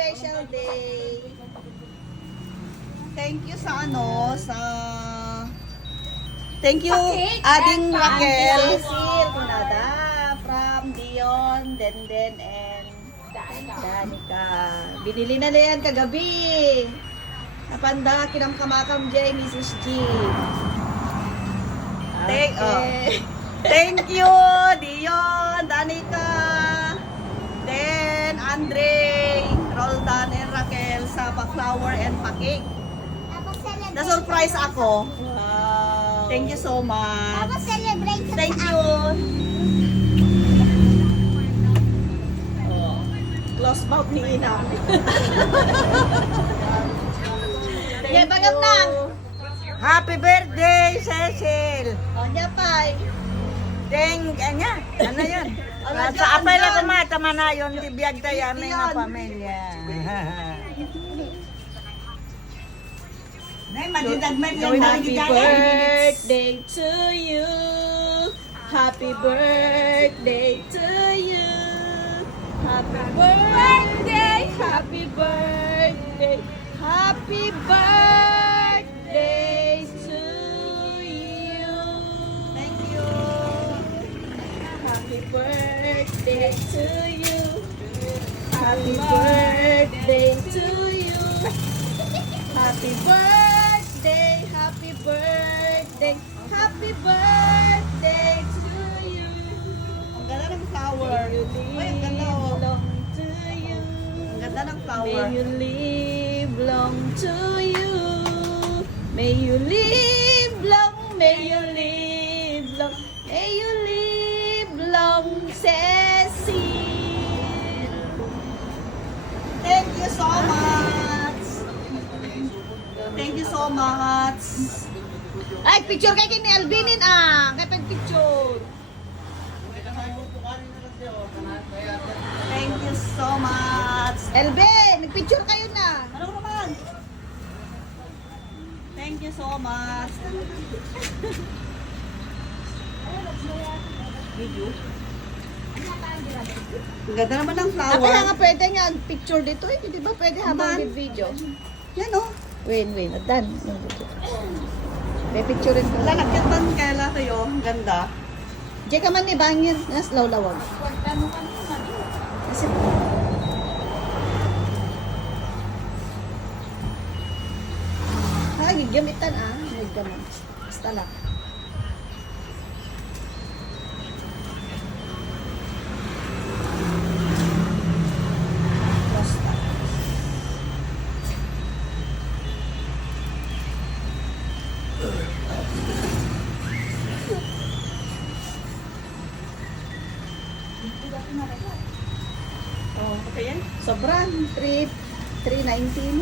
special day. Thank you sa Thank you, Ading Raquel. Cecil, Kunada, from Dion, Denden, and Danica. Binili na yan kagabi. Napanda, kinamkamakam J, Mrs. G. Thank you, Dion, Danica, then Andre, Roldan, and Raquel sa pa-flower and pa-cake. Na-surprise ako. Wow. Thank you so much. Thank you. Oh, close mouth ni Ina. Yeah, bagam na. Happy birthday, Cecil! Oh, niya pa. Anya? Ano yun? Sa apay na tumatama na yun, di biyag tayo aming nga pamilya. Happy birthday to you. Happy birthday to you. Happy birthday, happy birthday, happy birthday to you. Thank you. Happy birthday to you. Happy birthday to you. Happy birthday, happy birthday, happy birthday to you. Ang ganda ng flower. Ay, ang ganda long to you. Ang ganda ng flower. May you live long to you. May you live long, may you live long, may you live long, Cecil. Thank you so much. Thank you so much. Ay, picture kay ni Albinin kay picture. Thank you so much. Elvin, nagpicture kayo na. Ano naman? Thank you so much. Video. Ang ganda naman ng flower. Kaya nga pwede nga picture dito di ba pwede habang video? Yan Win. Adan. May picture rin ko. Lalakyan man kaya lang tayo. Ganda. Diyan ka man ni Bangin. Nas lawlawag. Kasi gamitan Gamitan. Basta lang. Basta. Oh, okay yan? Sobrang 319.